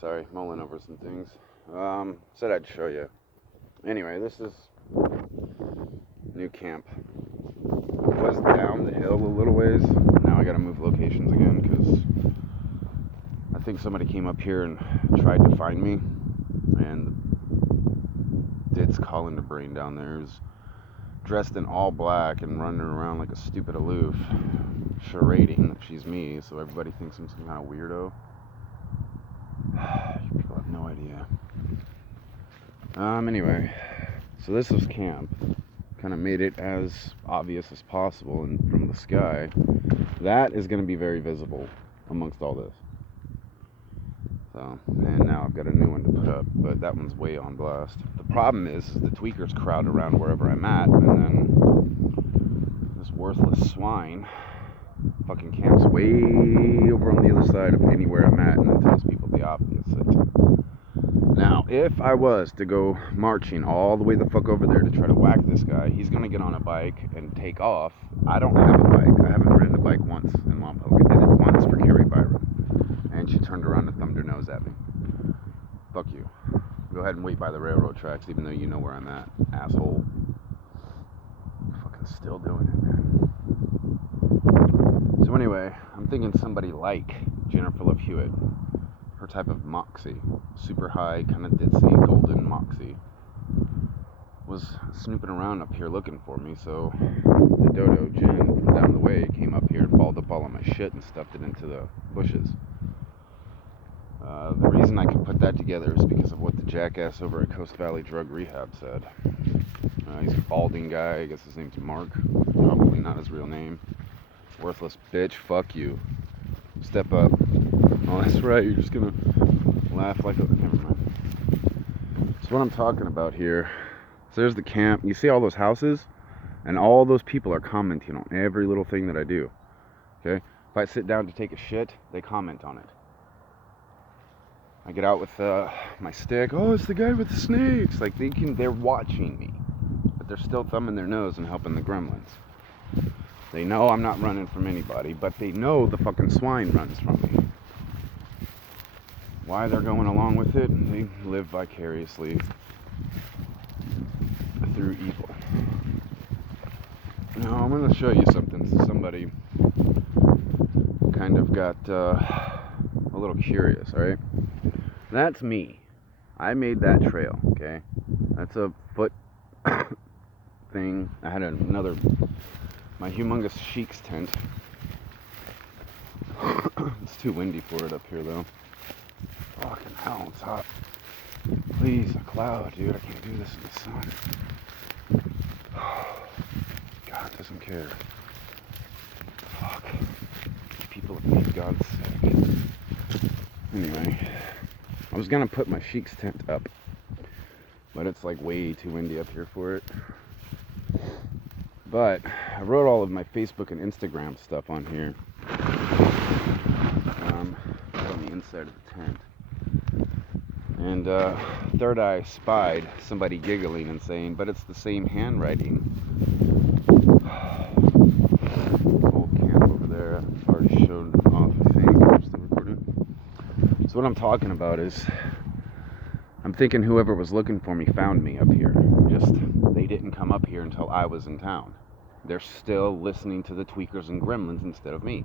Sorry, mulling over some things. Said I'd show you. Anyway, this is new camp. Was down the hill a little ways. Now I gotta move locations again because I think somebody came up here and tried to find me, and Dit's calling the brain down there is dressed in all black and running around like a stupid aloof, charading that she's me, so everybody thinks I'm some kind of weirdo. You people have no idea. Anyway, so this was camp. Kind of made it as obvious as possible, and from the sky, that is going to be very visible amongst all this. So, and now I've got a new one to put up, but that one's way on blast. The problem is the tweakers crowd around wherever I'm at, and then this worthless swine fucking camps way over on the other side of anywhere I'm at, and then tells people the opposite. Now, if I was to go marching all the way the fuck over there to try to whack this guy, he's gonna get on a bike and take off. I don't have a bike. I haven't ridden a bike once in Lompoc. I did it once for Carrie Byron, and she turned around and thumbed her nose at me. Fuck you. Go ahead and wait by the railroad tracks, even though you know where I'm at, asshole. Fucking still doing it, man. So anyway, I'm thinking somebody like Jennifer Love Hewitt, her type of moxie, super high, kind of ditzy, golden moxie, was snooping around up here looking for me, so the dodo, Jen, from down the way, came up here and balled up all of my shit and stuffed it into the bushes. The reason I can put that together is because of what the jackass over at Coast Valley Drug Rehab said. He's a balding guy, I guess his name's Mark, probably not his real name. Worthless bitch, fuck you. Step up. Oh, that's right, you're just gonna laugh like a... Never mind. So what I'm talking about here, so there's the camp. You see all those houses? And all those people are commenting on every little thing that I do. Okay? If I sit down to take a shit, they comment on it. I get out with my stick. Oh, it's the guy with the snakes. Like, they're watching me. But they're still thumbing their nose and helping the gremlins. They know I'm not running from anybody, but they know the fucking swine runs from me. Why they're going along with it, they live vicariously through evil. Now, I'm going to show you something. Somebody kind of got a little curious, alright? That's me. I made that trail, okay? That's a foot thing. I had my humongous Sheik's tent. It's too windy for it up here, though. Fucking hell, it's hot. Please, a cloud, dude. I can't do this in the sun. God doesn't care. Fuck. People have made God sick. Anyway, I was gonna put my Sheik's tent up, but it's like way too windy up here for it. But I wrote all of my Facebook and Instagram stuff on here. On the inside of the tent. And Third Eye spied somebody giggling and saying, but it's the same handwriting. Old camp over there. I've already showed off, I think. I'm still recording. So what I'm talking about is, I'm thinking whoever was looking for me found me up here. Just, they didn't come up here until I was in town. They're still listening to the tweakers and gremlins instead of me.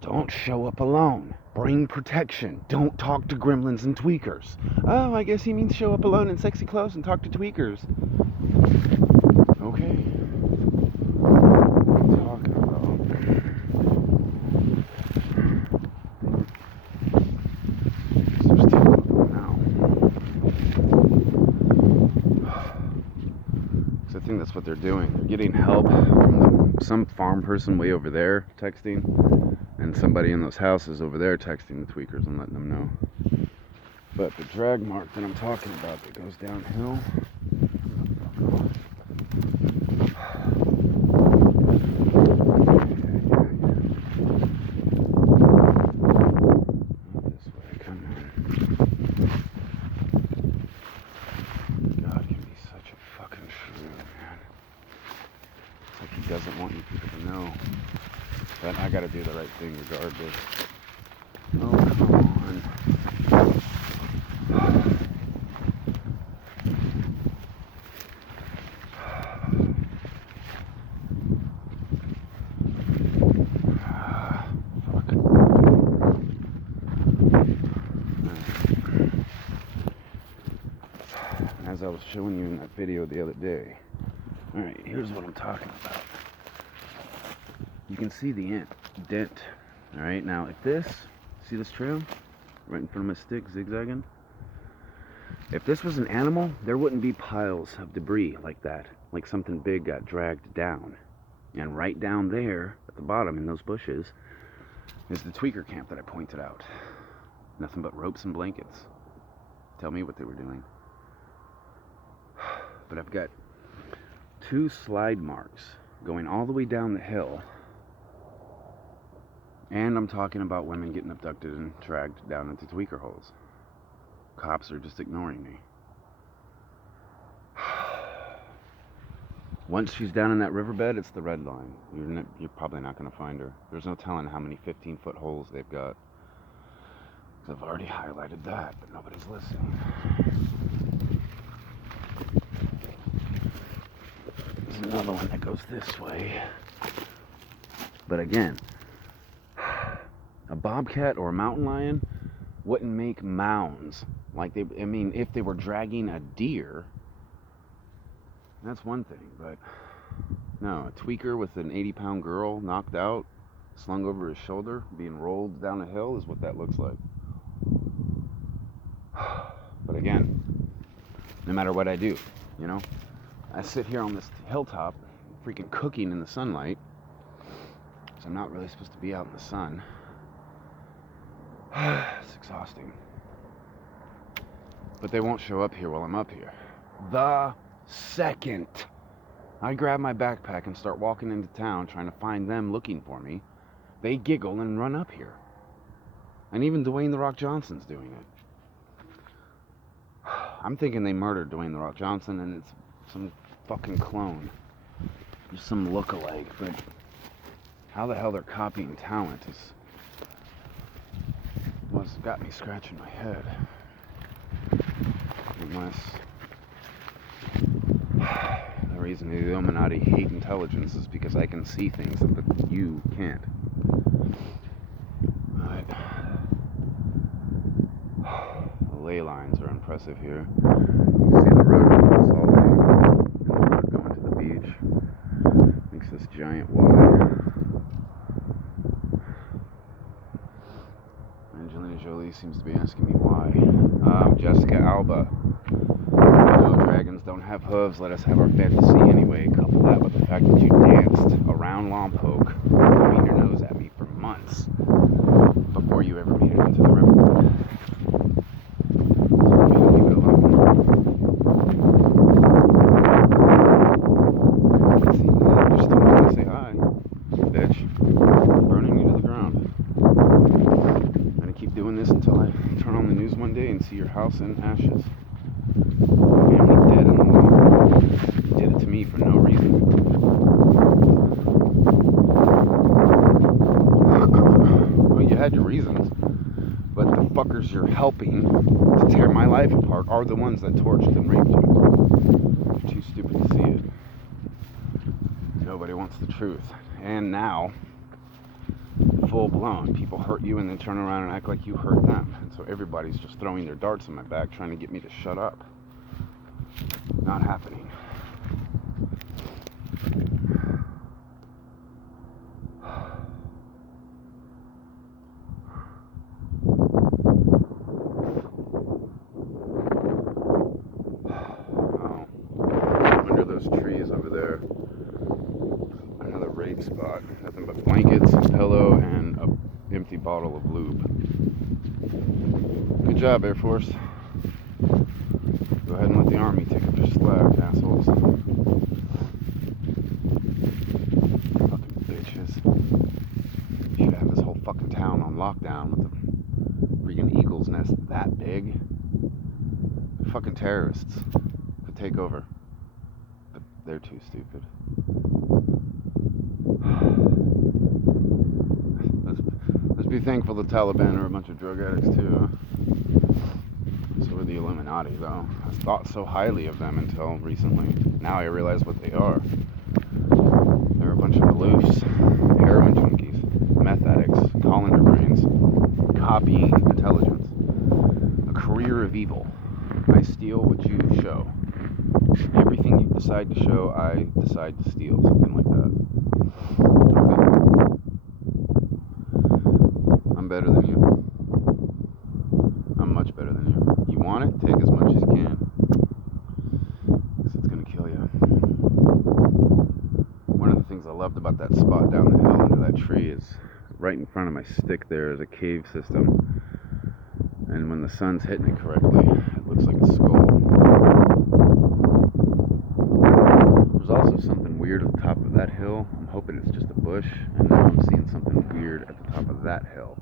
Don't show up alone. Bring protection. Don't talk to gremlins and tweakers. Oh, I guess he means show up alone in sexy clothes and talk to tweakers. Okay. What are you talking about? There's two of them now. So I think that's what they're doing. They're getting help from some farm person way over there texting. And somebody in those houses over there texting the tweakers and letting them know. But the drag mark that I'm talking about that goes downhill. Not this way, come on. God can be such a fucking shrew, man. It's like he doesn't want you people to know. But I gotta do the right thing regardless. Oh, come on. was showing you in that video the other day. Alright, here's what I'm talking about. You can see the dent. Alright, now if this, see this trail? Right in front of my stick, zigzagging? If this was an animal, there wouldn't be piles of debris like that. Like something big got dragged down. And right down there, at the bottom in those bushes, is the tweaker camp that I pointed out. Nothing but ropes and blankets. Tell me what they were doing. But I've got 2 slide marks going all the way down the hill. And I'm talking about women getting abducted and dragged down into tweaker holes. Cops are just ignoring me. Once she's down in that riverbed, it's the red line. You're probably not going to find her. There's no telling how many 15-foot holes they've got. I've already highlighted that, but nobody's listening. There's another one that goes this way. But again, a bobcat or a mountain lion wouldn't make mounds. If they were dragging a deer, that's one thing, but no, a tweaker with an 80-pound girl knocked out, slung over his shoulder, being rolled down a hill is what that looks like. But again, no matter what I do, I sit here on this hilltop, freaking cooking in the sunlight, so I'm not really supposed to be out in the sun. It's exhausting. But they won't show up here while I'm up here. The second I grab my backpack and start walking into town trying to find them looking for me, they giggle and run up here. And even Dwayne "The Rock" Johnson's doing it. I'm thinking they murdered Dwayne "The Rock" Johnson and it's some fucking clone. Just some look-alike, but how the hell they're copying talent is what's got me scratching my head. Unless the reason the Illuminati hate intelligence is because I can see things that you can't. Right. The ley lines are impressive here. You can see the road going Salt Lake and the road going to the beach. Makes this giant Y. Angelina Jolie seems to be asking me why. Jessica Alba. Dragons don't have hooves, let us have our fantasy anyway. Couple that with the fact that you danced around Lompoc, thumbing your nose at me for months before you ever made it into the river. So leave it alone. You're still not gonna say hi, bitch. Burning you to the ground. I'm gonna keep doing this until I turn on the news one day and see your house in ashes. Family dead in the wall. You did it to me for no reason. Well, you had your reasons, but the fuckers you're helping to tear my life apart are the ones that tortured and raped you. You're too stupid to see it. Nobody wants the truth. And now, full blown, people hurt you and then turn around and act like you hurt them. And so everybody's just throwing their darts in my back trying to get me to shut up. Not happening. Oh, under those trees over there, another rape spot. Nothing but blankets, a pillow, and an empty bottle of lube. Good job, Air Force. Go ahead and let the Army take up your slack, assholes. Fucking bitches. Should have this whole fucking town on lockdown with the freaking eagle's nest that big. Fucking terrorists could take over. But they're too stupid. Let's be thankful the Taliban are a bunch of drug addicts too, huh? So are the Illuminati, though. I thought so highly of them until recently. Now I realize what they are. They're a bunch of aloofs, heroin junkies, meth addicts, colander brains, copying intelligence. A career of evil. I steal what you show. Everything you decide to show, I decide to steal. Something like that. Okay. I'm better than you. I'm much better than you. You want it? Take as much as you can. Because it's going to kill you. One of the things I loved about that spot down the hill under that tree is right in front of my stick there is a cave system. And when the sun's hitting it correctly, it looks like a skull. There's also something weird at the top of that hill. I'm hoping it's just a bush, and now I'm seeing something weird at the top of that hill.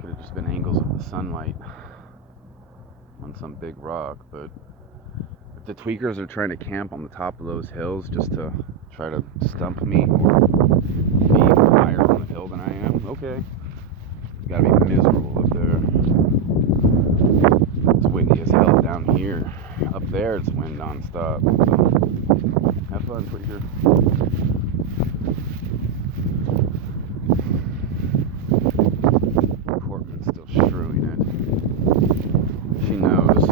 Could have just been angles of the sunlight on some big rock, but if the tweakers are trying to camp on the top of those hills just to try to stump me or be even higher on the hill than I am, okay. It's gotta be miserable up there. It's windy as hell down here. Up there it's wind non-stop. So have fun, tweaker. Portman's still shrewing it. She knows.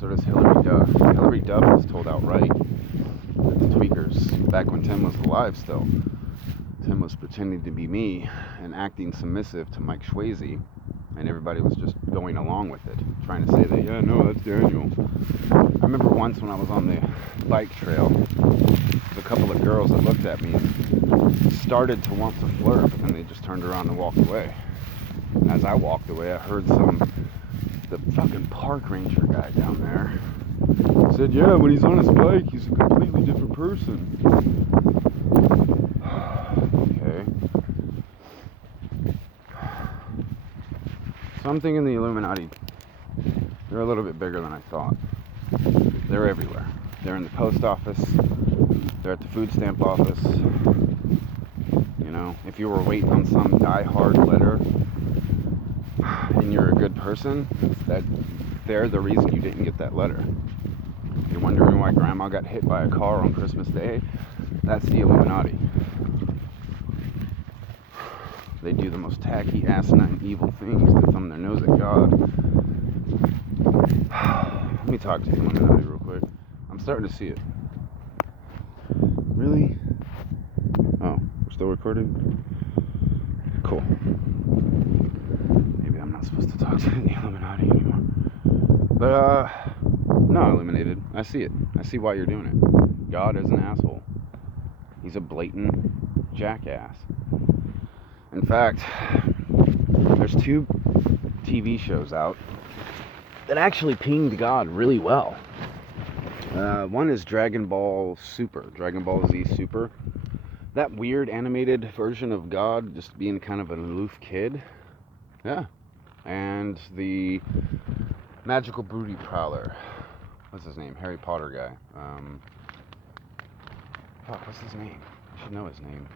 So does Hillary Duff. Hillary Duff was told outright that the tweakers, back when Tim was alive still, Tim was pretending to be me and acting submissive to Mike Swayze, and everybody was just going along with it, trying to say that, yeah, no, that's Daniel. I remember once when I was on the bike trail, there's a couple of girls that looked at me and started to want to flirt, but then they just turned around and walked away. And as I walked away, I heard the fucking park ranger guy down there said, yeah, when he's on his bike, he's a completely different person. Okay. So I'm thinking the Illuminati, they're a little bit bigger than I thought. They're everywhere. They're in the post office. They're at the food stamp office. You know, if you were waiting on some die-hard letter and you're a good person, they're the reason you didn't get that letter. You're wondering why Grandma got hit by a car on Christmas Day? That's the Illuminati. They do the most tacky, asinine, evil things to thumb their nose at God. Let me talk to the Illuminati real quick. I'm starting to see it. Really? Oh, we're still recording? Cool. Maybe I'm not supposed to talk to the Illuminati anymore. But, no, Illuminated. I see it. I see why you're doing it. God is an asshole. He's a blatant jackass. In fact, there's 2 TV shows out that actually pinged God really well. One is Dragon Ball Super, Dragon Ball Z Super. That weird animated version of God just being kind of an aloof kid. Yeah. And the Magical Booty Prowler. What's his name? Harry Potter guy. What's his name? I should know his name.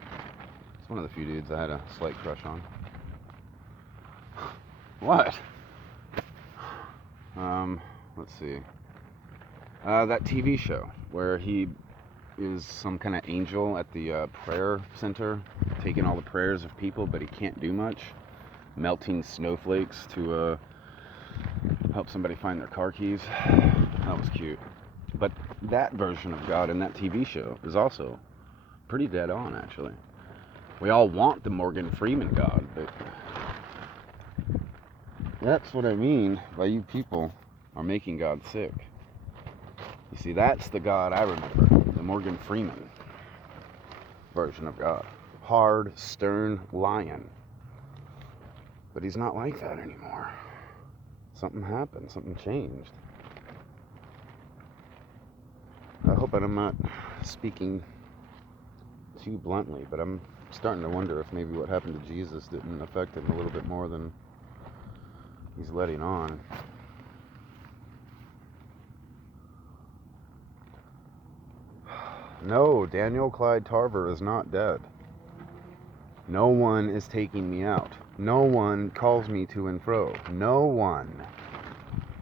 It's one of the few dudes I had a slight crush on. What? Let's see. That TV show where he is some kind of angel at the prayer center, taking all the prayers of people, but he can't do much. Melting snowflakes to help somebody find their car keys. That was cute. But that version of God in that TV show is also pretty dead on, actually. We all want the Morgan Freeman God, but that's what I mean by you people are making God sick. You see, that's the God I remember, the Morgan Freeman version of God. Hard, stern lion. But he's not like that anymore. Something happened, something changed. I hope I'm not speaking too bluntly, but I'm starting to wonder if maybe what happened to Jesus didn't affect him a little bit more than he's letting on. No, Daniel Clyde Tarver is not dead. No one is taking me out. No one calls me to and fro. No one.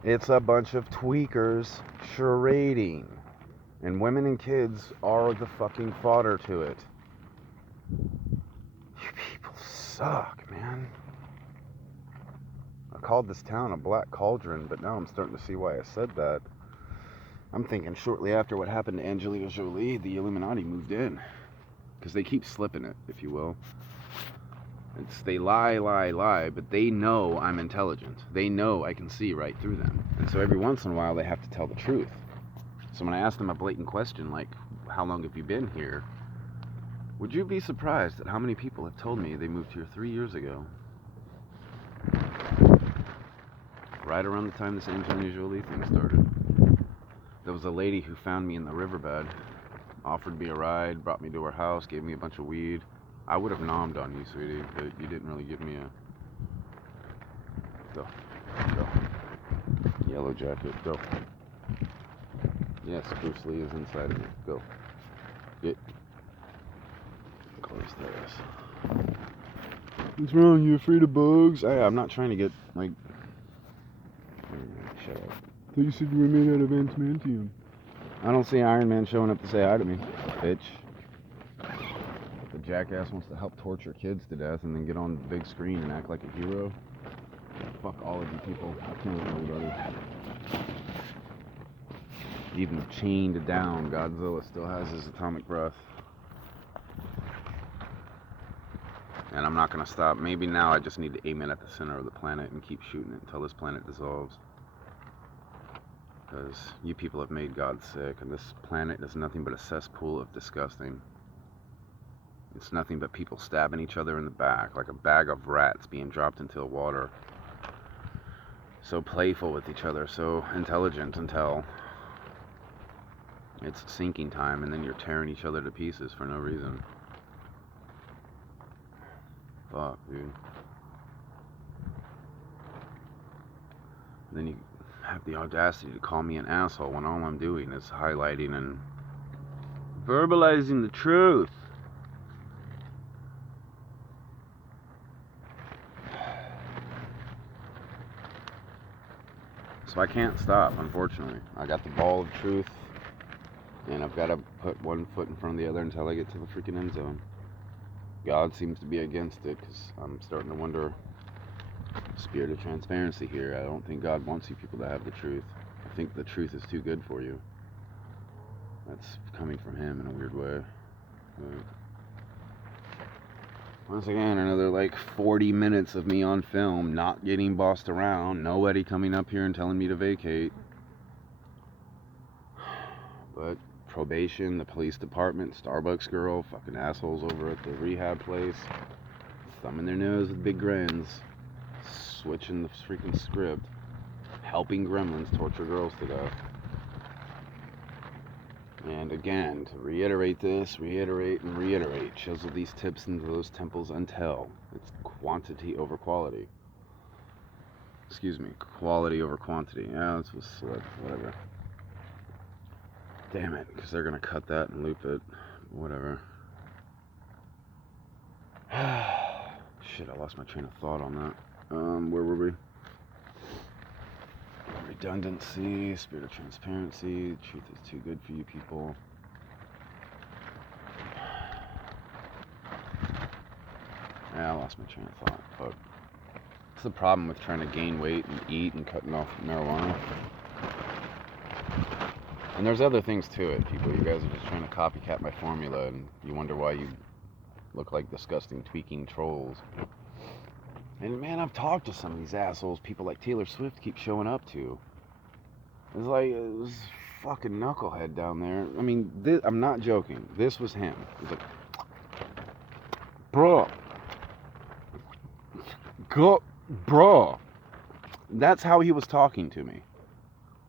It's a bunch of tweakers charading. And women and kids are the fucking fodder to it. You people suck, man. I called this town a black cauldron, but now I'm starting to see why I said that. I'm thinking shortly after what happened to Angelina Jolie, the Illuminati moved in. Because they keep slipping it, if you will. They lie, but they know I'm intelligent. They know I can see right through them. And so every once in a while, they have to tell the truth. So when I ask them a blatant question like, how long have you been here? Would you be surprised at how many people have told me they moved here 3 years ago? Right around the time this Angelina Jolie thing started. There was a lady who found me in the riverbed, offered me a ride, brought me to her house, gave me a bunch of weed. I would have nommed on you, sweetie, but you didn't really give me a... Go. Go. Yellow jacket. Go. Yes, Bruce Lee is inside of me. Go. Get. Close this. What's wrong? You afraid of bugs? I'm not trying to get, like... Shut up. I thought you said you were made out of adamantium. I don't see Iron Man showing up to say hi to me, bitch. The jackass wants to help torture kids to death and then get on the big screen and act like a hero. Fuck all of you people. I can't with anybody. Even chained down, Godzilla still has his atomic breath. And I'm not gonna stop. Maybe now I just need to aim it at the center of the planet and keep shooting it until this planet dissolves. Because you people have made God sick, and this planet is nothing but a cesspool of disgusting. It's nothing but people stabbing each other in the back, like a bag of rats being dropped into water. So playful with each other, so intelligent until it's sinking time, and then you're tearing each other to pieces for no reason. Fuck, dude. And then you have the audacity to call me an asshole when all I'm doing is highlighting and verbalizing the truth. So I can't stop, unfortunately. I got the ball of truth, and I've got to put one foot in front of the other until I get to the freaking end zone. God seems to be against it, because I'm starting to wonder, spirit of transparency here. I don't think God wants you people to have the truth. I think the truth is too good for you. That's coming from him in a weird way. But once again, another like 40 minutes of me on film, not getting bossed around, nobody coming up here and telling me to vacate. But probation, the police department, Starbucks girl, fucking assholes over at the rehab place, thumbing their nose with big grins, switching the freaking script, helping gremlins torture girls to death. And again, to reiterate this, reiterate and reiterate, chisel these tips into those temples until it's quantity over quality. Excuse me, quality over quantity. Yeah, this was whatever. Damn it, because they're going to cut that and loop it. Whatever. Shit, I lost my train of thought on that. Where were we? Redundancy, spirit of transparency, the truth is too good for you people. Yeah, I lost my train of thought, but it's the problem with trying to gain weight and eat and cutting off marijuana. And there's other things to it, people. You guys are just trying to copycat my formula, and you wonder why you look like disgusting tweaking trolls. And man, I've talked to some of these assholes people like Taylor Swift keep showing up to. It's like, this fucking knucklehead down there. I mean, I'm not joking. This was him. He's like, bro. Bro. That's how he was talking to me.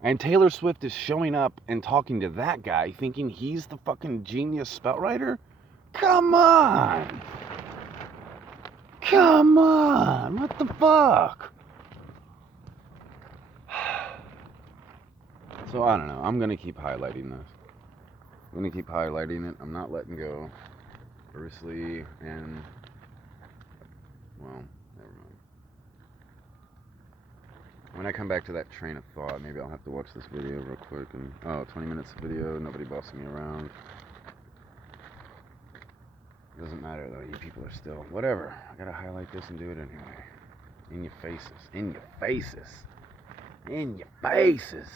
And Taylor Swift is showing up and talking to that guy thinking he's the fucking genius spell writer? Come on! Come on! What the fuck? So I don't know. I'm going to keep highlighting this. I'm going to keep highlighting it. I'm not letting go. Bruce Lee and... well, never mind. When I come back to that train of thought, maybe I'll have to watch this video real quick. And 20 minutes of video, nobody bossing me around. It doesn't matter though, you people are still... whatever. I gotta highlight this and do it anyway. In your faces. In your faces. In your faces.